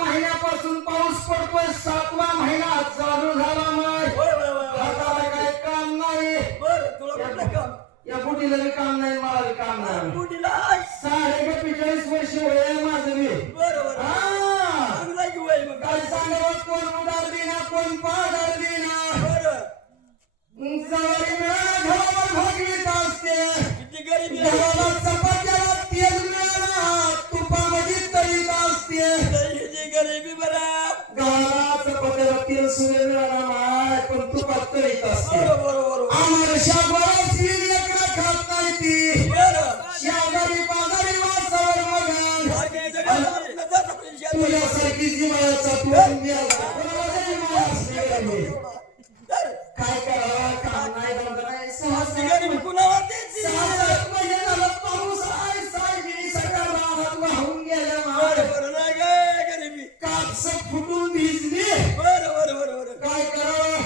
महिन्यापासून पाऊस पडतोय, 7वा महिना चालू झाला नाही, हाताला काय काम नाही. या बुटीला बी काम नाही, मला बी काम नाही. 45 वर्ष वय माझं मी. काय सांगावं, कोण उदार देना, कोण पादार देना. जवारी मिळाला घरावर भागवीत असते, घराला चपात्याला तेल मिळाला तुपामध्ये तळीत असते. घराला चपात्याला तेल सुरे मिळाला नाही, पण तुपात तळीत असते. आम्हाला शाबास लेकरं खात नाही ती, शेजारी पाजारी माणसावर मगन तुझ्यासारखी जिमायाचा तू काय करावं, काम नाही धंदा नाही. 6 महिने झालं पाऊस आहे, सायबीनी सगळ्या रानात वाहून गेल्या. कापसं फुटून भिजली. काय करावं,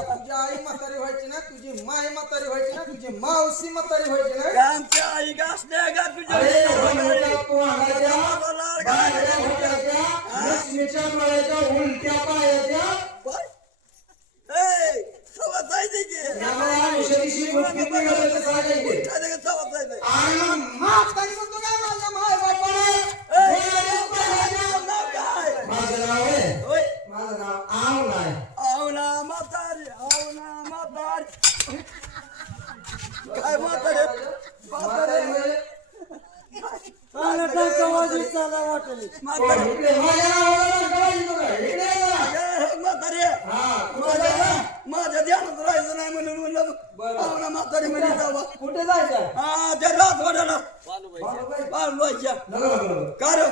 तुझी आई म्हातारी व्हायची ना, तुझी माय म्हातारी व्हायची ना, तुझी मावशी म्हातारी व्हायची ना. आमच्या आई गासल्या का तुझ्या लक्ष्मीच्या डोळ्याच्या उलट्या पायाच्या माझ्या ध्यानात राहायचं नाही म्हणून म्हणलं म्हातारी मध्ये जावा. कुठे जायचं? त्या रातवाड्याला बाळूबाईच्या. कारण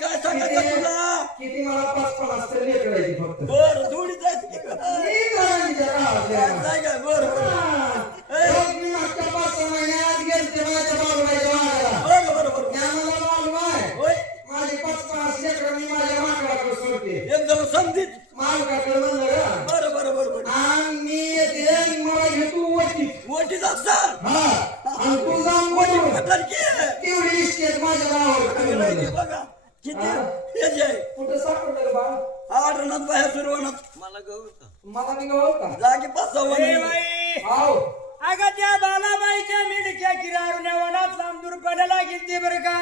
काय सांगायचं तुला, किती मला 5-50 लेकरायची फक्त. बरं जोडी जायचं बरं मी मागच्या 5-6 महिन्यात गेलते माझ्या बाळूबाईच्या मागायला. बरोबर माझी 5-50 लेकरं मी माझ्या मागायला याची आहे कुठं सापडलं रे बाळ आडनात बाहेर सुरवणात मला गहू का मला नाही गवळ का जागी पाच सहा ए वणी. बाई आव अगं त्या बालाबाईच्या मिडक्या किरारून वनात लांब दूर पडायला गेलती बरं का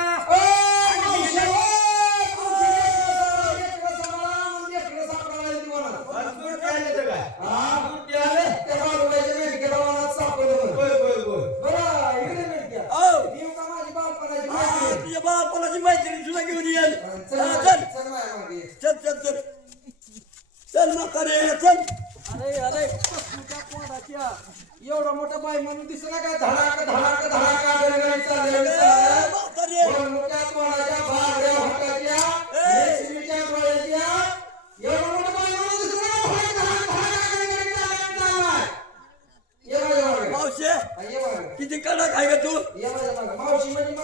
तुझ्या बाळपणाची मैत्रीण सुद्धा घेऊन येईल चल चल चल चल चल म्हातारे चल अरे अरे तुझ्या पोराच्या एवढा मोठा बाई म्हणून दिसला काय धडाक धडाक धडाक गणगणित चाललंय म्हातारे मोठ्या तोंडाच्या भागड्या हाताच्या रेशमीच्या डोळ्याच्या एवढा मोठा बाई म्हणून दिसला काय धडाक धडाक गणगणित चाललंय ये माझ्या मावशे ये बघा किती कडक आहे का तू ये माझ्या मावशी म्हणजे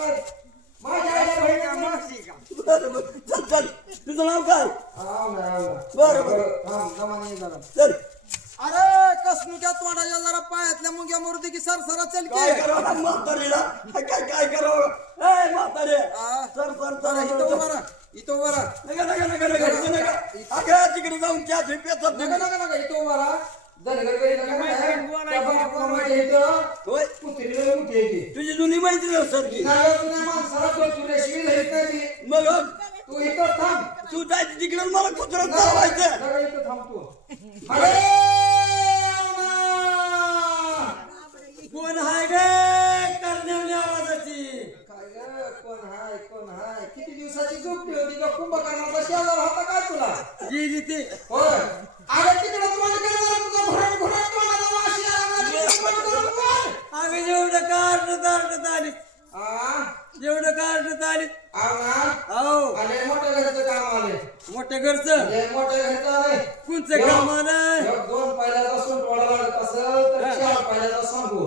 माझ्या आईला बहिणी मागची का बरं बरं चल चल तुझं नाव काय बरं बरं चल अरे कसनुक्या तोंडाच्या जरा पायातल्या मुंग्या मुर्दी की सरसरा चल काय की करावं म्हातारीला काय करावं ए म्हातारे सर सर सर इथं उभा राहा इथं उभा राहा नका अगं तिकडे जाऊन चहा झोप येतात नका नका नका इथं उभा राहा धनगर गडी नका त्या बापामाच्या इथं होय कुत्रीला मोठी आहे ती. तुझी जुनी माहिती सर की नाही जुन्या माणसाला तो रेशमी धरीत नाही ती. मग तू इथं थांब तू जायचं तिकडे मला कुत्रं चालवायचं नका इथं थांब तू अरे अण्णा! कोण हाय गे करण्यावली आवाजाची काय ग कोण हाय किती दिवसाची झोपली होती का कुंभकर्णाचा शेजार होता काय तुला जी ती होय अरे तिकडे तोंड केलं तुझं भरट भरट तोंडाला वास यायला लागला. आम्ही जेवढं काढत आली आ? जेवढं काढत आली आव ना? हो आले मोठ्या घरचं काम आले मोठ्या घरचं लय मोठ्या घरचं आले कोणचं काम आलंय एक दोन पायल्याचा सोंटवाडा लागत असेल तर चार पायल्याचा सांगू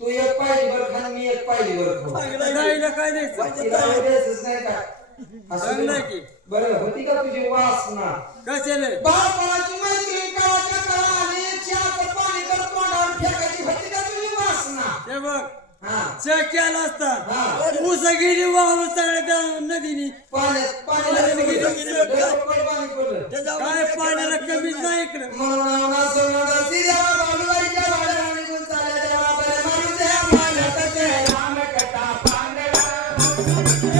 तू एक पायली बर खान मी एक पायली बर खाऊ राहिलं काय नाही तिला द्यायचंच नाही काय असं चांगलं आहे नाही. की. बरं होती का तुझी वासना कशाला बाळपणाची मैत्रीण गावाच्या गावाने चहाचं पाणी कर तोंडावर फेकायची होती का तुझी वासना हे बघ हा चेक केला असता हा. ऊस गेली वाहून सगळ्या त्या नदीनी पाण्यात पाण्यात गेली, गेली. पाणी पडलं त्याच्या काय पाण्याला कमीच नाही इकडे म्हणून असं म्हणतात, "सिद्या बालुबाईच्या वाड्याला निघून चालल्या तेव्हा बरे माणूस या पाण्यात ते रामकथा पांडवा."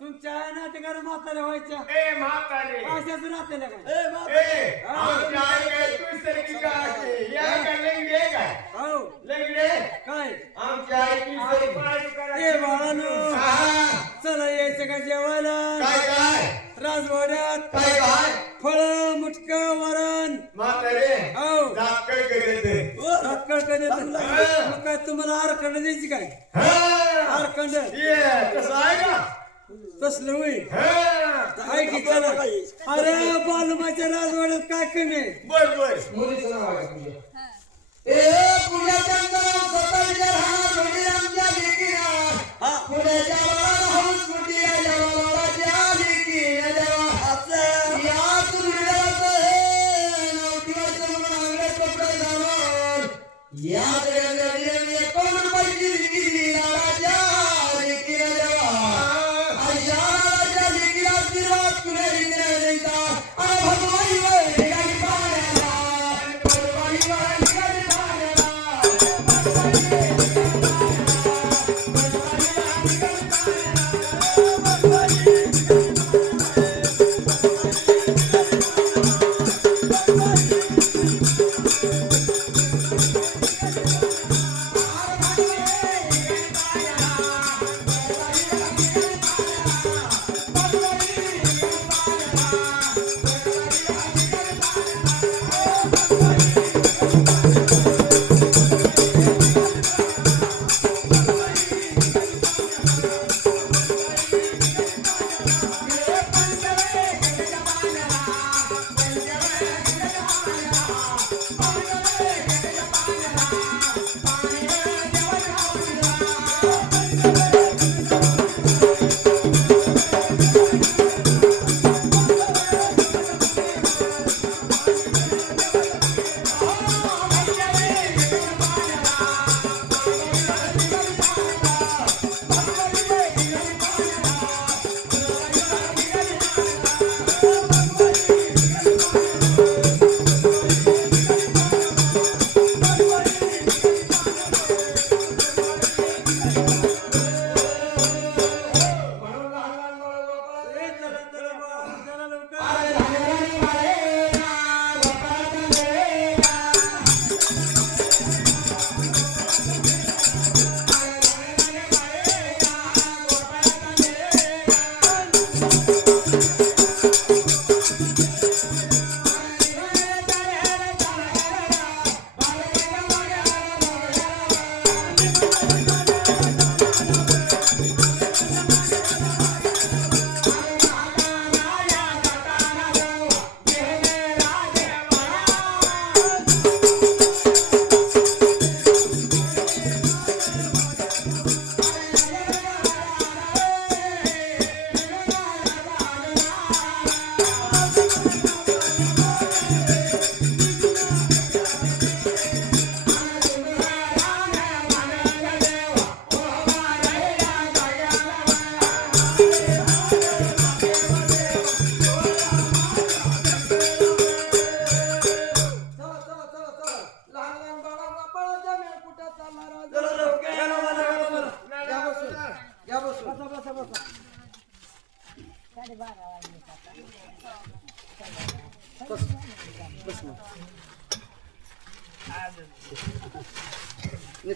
तुमच्या नातेगार म्हातारे व्हायच्या ए म्हातारे अशाच राहतेल्या काय ए आमच्या आई काय तू सरकी का असते या का लंगडे काय हो लंगडे काय आमची आई तू सरकी ए बाळानो चला यायचं का जेवायला काय काय राजवाड्यात काय काय फळ मुटक वरण म्हातारे हो दाखल करते तात्काळ काय देतात मग काय तुम्हाला आरखंड द्यायची काय आरखंड ये कसं आहे का तसलं होईल काय की चला अरे बालुमाच्या राजवाड्यात काय कमी आहे बर बर मुलीचं नाव आहे तुझ्या ए पुण्याच्या सतरच्या राहणार म्हणजे आमच्या लेकीला पुण्याच्या बाळाला हौस मोठी आहे जवाबाच्या लेकी जवा या तुझ्याचं हे नवतीवाचं म्हणून अंगडे कपडे घालून या जगातल्या 1 रुपयाची लेकी दिली लाडाच्या लेकीला जवा अशा लाडाच्या लेकीला आशीर्वाद तुला दिला द्यायचा अरे भगवाई वय गाडी पाण्याला भगवाई वय गाडी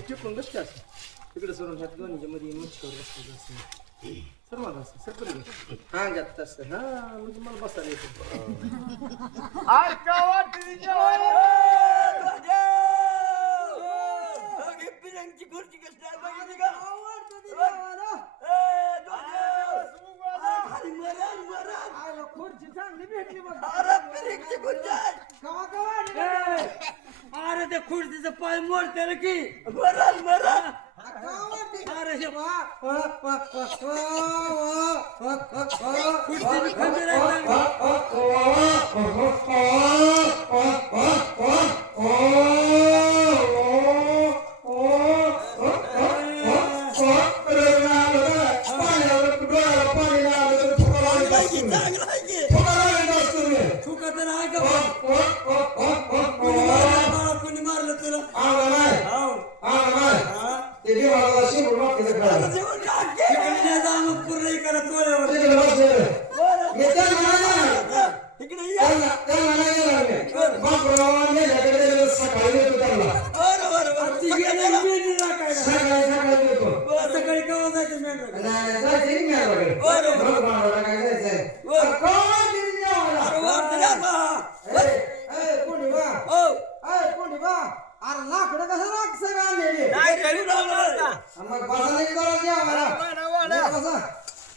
चिपकून बस का तिकडे सोडून ह्यात दोन्हीच्या मध्ये मस्त सर मला असं सर पण हा जात असं हा म्हणजे मला बसायला येतो आज का वाटते पिऱ्यांची खुर्ची कसली आहे बघितली का खुर्ची चांगली भेटली बघ अरे पिऱ्यांची खुर्ची आहे कवा कवा अरे त्या खुर्चीचं पाय मोडते की मरण मरण अरे खुर्ची खंबीर आहे. चांगलं आहे की चुका तर आहे का बा? कोणी मारलं बाळा, कोणी मारलं तुला? हाव. जेवण टाक. तिकडे जा मग पूर्ण हे करा तोऱ्यावर. इकडे या. बरं ती गेली मेंढी राखायला. सकाळी केव्हा जायचं मेंढराकडे? अरे लाकडं कसं राख सगळं आणलेली मग बसा नाही जरा द्या मला बसा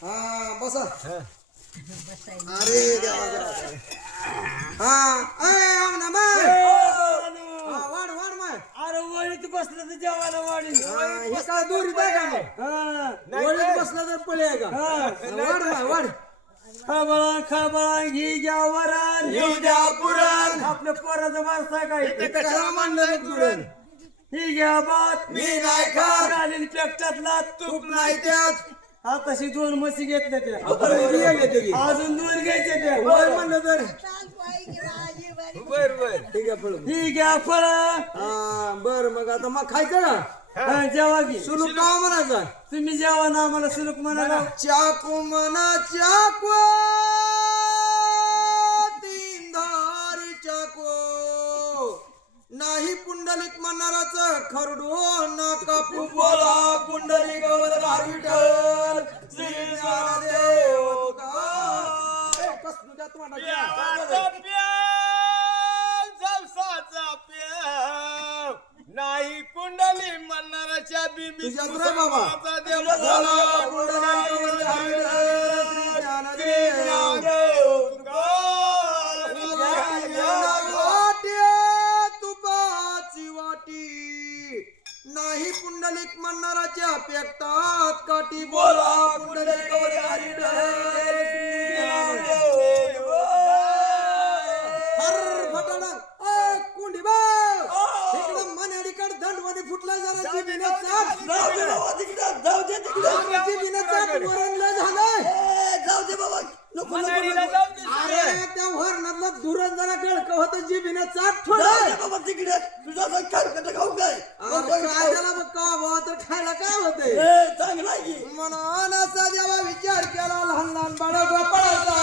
हा बसा अरे देवा हा आमना बाय वाढ वाढ माय अरे वळीत बसलं तर जेवायला वाढीन. हे काय दोरी बाय का मग वळीत बसला तर पळे आहे का वाढ माय वाढ खळबळा घी घ्या वरण आपल्या पोराचा वारसा काय कशाला मानलं रे दुरण ही घ्या बात मी नाही खात घालीन पेपटातला तूप नाही त्यात आताशी 2 म्हशी घेतल्या त्या ठीक अजून 2 घ्यायच्या त्या म्हणलं तर ठीक आहे फळ ही घ्या फळ हा बर मग आता मग खायचं ना जेवा घे सुलूक का म्हणायचा तुम्ही जेवा ना आम्हाला सुलूक म्हणाला. चाकू म्हणा चाकू तीन धारी चाकू नाही पुंडलिक म्हणणाराच खरडू ना कापू बोला पुंडलिक विठ्ठल श्री ज्ञानदेव नाही कुंडली म्हणणाराच्या तुझ्याच रे बाबा तुपाची वाटी नाही पुंडलिक म्हणणाराच्या पेकतात काठी बोला पुंडलिक कुंडी बा इकडं मन्याडीकडे दंडवणी फुटला जरा जिबिनाचा वरणला झालंय अरे त्या वरणातलं धुरण जरा गळक होतं जिबिनाचा थोडं काय झाला मग का बाबा तर खायला काय होतंय चांगला आहे की म्हणून असा जेव्हा विचार केला लहान लहान बाळा गोपाळाचा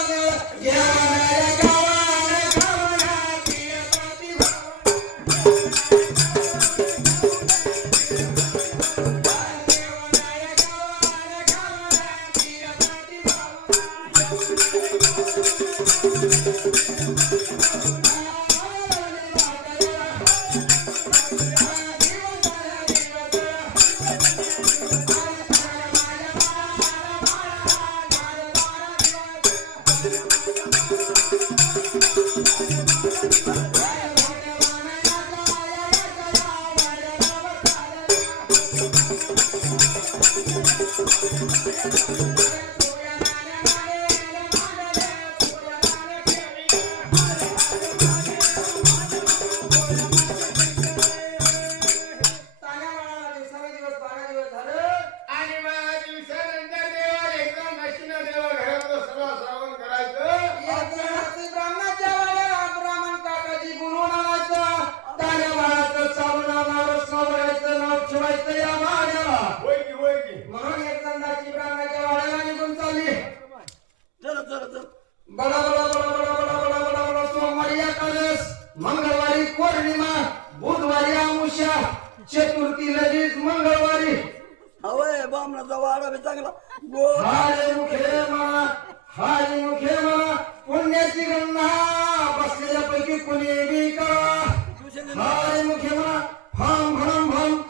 मंगळवारी पौर्णिमा बुधवारी अमावस्या चतुर्थी लगेच मंगळवारी हवय बामणाचा वाडा बी चांगला हारे मुखे म्हणा पुण्याची गणना बसलेल्यापैकी कोणी बी करा हारे मुखे म्हणा भम भम भम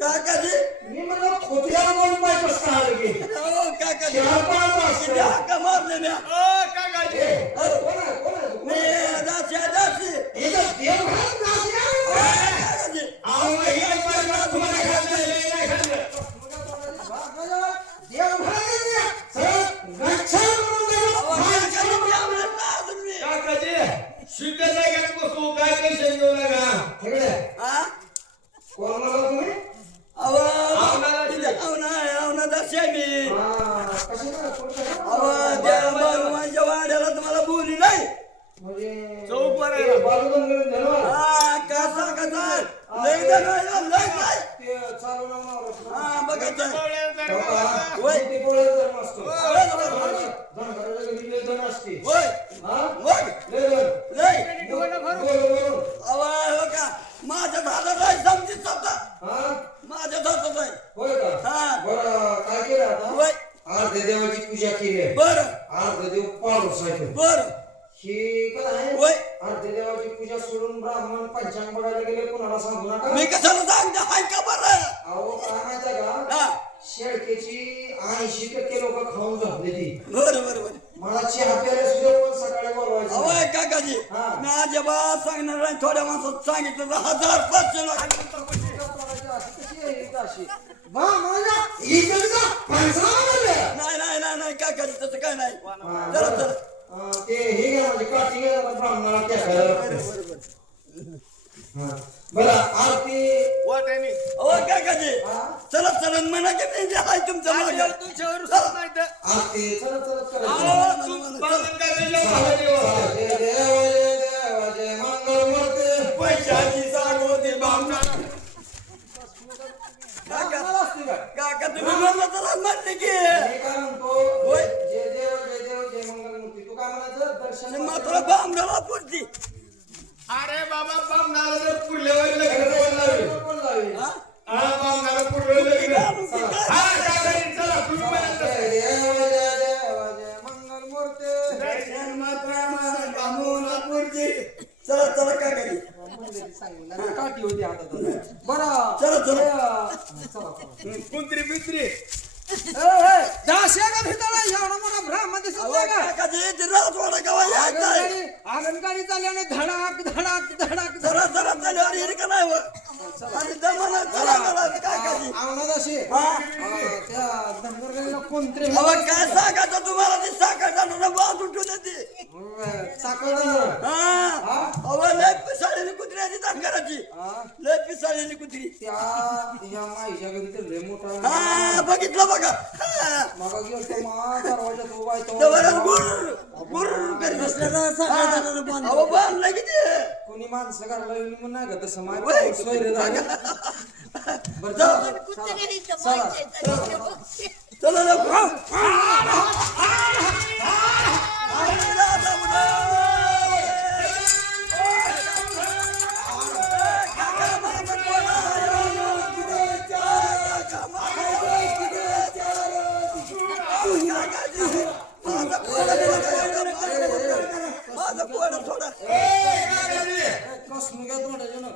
काकाजी ते चालू नाव हा बघायचं होय ते पोळ्याचा धर्म असतो धनगराच्या घरी लय धन असते होय हा मग लय धन लय बोल अवाय हो का माझ्या दादाचा आहे समजीत होता हा माझ्या दादाचा आहे होय का हा बरं काय केलं आता होय अर्ध्या देवाची पूजा केली आहे बर अर्ध्या देव पाऊस आहे बर ही काय आहे होय अर्ध्या देवाची पूजा सोडून ब्राह्मण पंचांग बघायला गेले कुणाला सांगू नका मी कशाला सांगते हाय का बरं अहो काय माहिती का हा शेळकेची 80% लोक खाऊन झोपली ती बर बर बर मला चहा प्यायला सुद्धा कोण सकाळी बोलवायचं नाही. अवय काकाजी हा. मी अजिबात सांगणार नाही थोड्या माणसात सांगितलं तर 1500 लोक कशी आहे ही अशी? वा, मला ही कविता फणसाला बोलल्या. नाही नाही नाही नाही काकाजी तसं काय नाही हा, चला बरं. चला ते हे घ्या म्हणजे काठी घ्या जरा ब्राह्मणाला टेकायला. हा. बरं आरती अहो काकाजी हा? चला चला म्हणा की मी जे आहे तुमच्या मागे आरती चलत चलत करायची. चला. जय देव जय मंगलमूर्ती. पैशाची सागवती भावना मला असते का? काका तुम्ही म्हणलं तर म्हणते की मी काय म्हणतो होय. जय देव जय मंगलमूर्ती. तू काय म्हणायचं दर्शन मात्र बामणाला पुरती अरे बाबा बामणाला जर पुढल्यावर लग्न कोण लावेल? कोण लावेल? हा? हा, बामणाला पुढलं लग्न. हा, काकाजी, चला, तुम्ही पर्यंत. जय देव जय मंगलमूर्ती. दर्शन मात्र माझं बामणाला पुरती चला चला काकाजी काठी होती हातात. बरं चला चला चला कुंत्री बित्री अहो, काकाजी ते राजवाडा गावा यायचं आहे. आंगणगाडी चालल्याने धडाक धडाक धडाक जरा जरा चालल्यावर येईल का नाही व? आणि जमाना चला मला काकाजी अशी हा? त्या धनगरगाडीला कोणतरी अहो, काय सांगायचं तुम्हाला ती साखर जाणून बांधून ठेवते ती साखर हा अहो लय पिसाळलेली कुत्री आहे ती धनगराची लय पिसाळलेली कुत्री त्या या माईच्या घरी तर लय मोठा हा बघितलं बघा हा. मग गेलो मा दरवाजात उभा आहे तर तो. बरं गुर गुर करीत बसलेला अहो बांधलं की ते कोणी माणसं घरला येऊन म्हणून नाही का तसं माय वय. सोयरे झाले. बरं चला. चला लवकर. माझं पोरं थोडं कसं घ्या तोंडाच्या नं.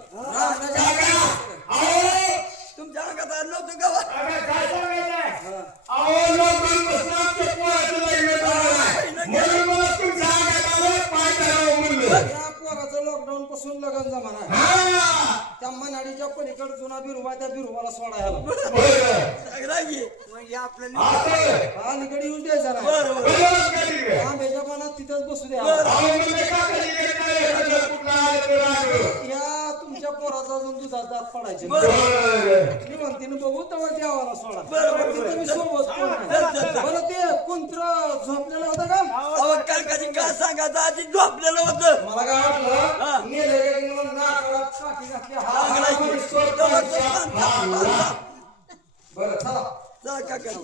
तुमच्या अंगात आलं नव्हतं गावात काय सांगायचं? अहो, लॉकडाऊनपासून आमच्या पोराचं लग्न झालं नाही. म्हणून मला तुमच्या अंगात आलं, पाय धरावं म्हणलं. या पोराचं लॉकडाऊन पासून लगन जमाना आहे. हा, त्या मनाडीच्या पलीकडे जुना बिरुवा त्या बिरुवाला सोडायला बरं. रागी असं. अलीकडे येऊन द्यायचा नाही बरं बरं बरोबर का तिकडे? आंब्याच्या मनात तिथंच बसू द्या अहो, म्हणजे काकाजीकडे काय एखादं कुठलं आलं तर आलं. या तुमच्या पोराचा अजून दुधात दात पडायचे बरं. मी म्हणते ना बघू तेव्हा देवाला सोडा बरं. तिथं मी सोबत कोण नाही. चल, चल, चल. बरं ते कुंत्र झोपलेलं होतं का अहो काकाजी काय सांगायचं आधी झोपलेलं होतं मला काय हा. वाटलं मेलं की म्हणून नाकाला काठी घातली चांगलं आहे की. बरं चला चला काकाजी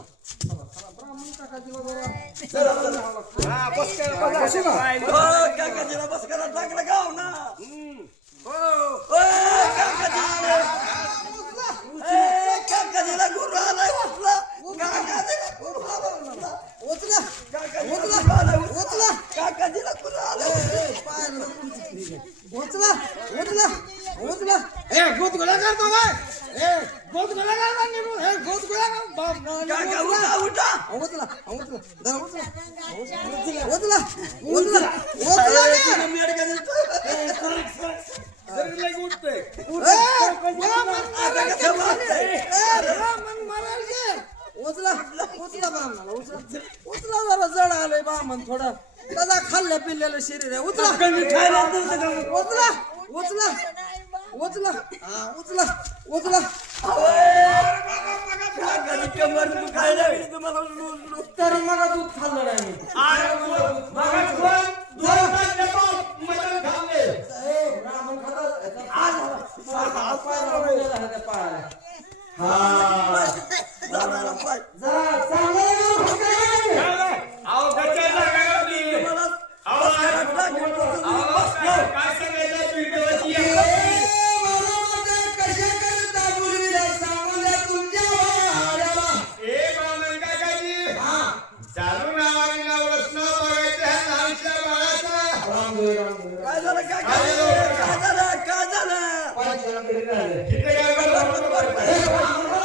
ब्राह्मण काकाजीला जरा चला चला बसू का? हो काकाजीला बस करा चांगलं गाव ना हो काकाजी काकाजीला गुरु आलाय उचला काकाजीला गुरु आलाय उचला काकाजीला आलाय उचला काकाजीला गुरु आलाय उचला उचला उचला ए गोद गोळा कर बाबा ए गोद गोळा कर ना निमू ए गोद गोळा कर बाप काका उठा उठा उचला उचला जरा उचला उचला उचला उचला मेडकल उचला उचला बामणाला उचला उचला जरा जड आलंय बामण थोडं त्याचा खाल्ल्या पिल्ल्याला शरीर आहे उचला उचला उचला उचला हा उचला उचला काकाजी कमर दुखायला लागली तुम्हाला तर मग दूध खाल्लं नाही मी. ए, ब्राह्मण खातात. हात पाय लावून हा जाणारा पाय जरा चांगलं तुम्हाला बसण्याला टाकेल तर तुम्ही बसणार. कशा करता मुलगीला सांगून द्या तुमच्या वाड्याला काय झालं काय झालं काय झालं काय झालं पंचांकडे बरं, बरं, बरं.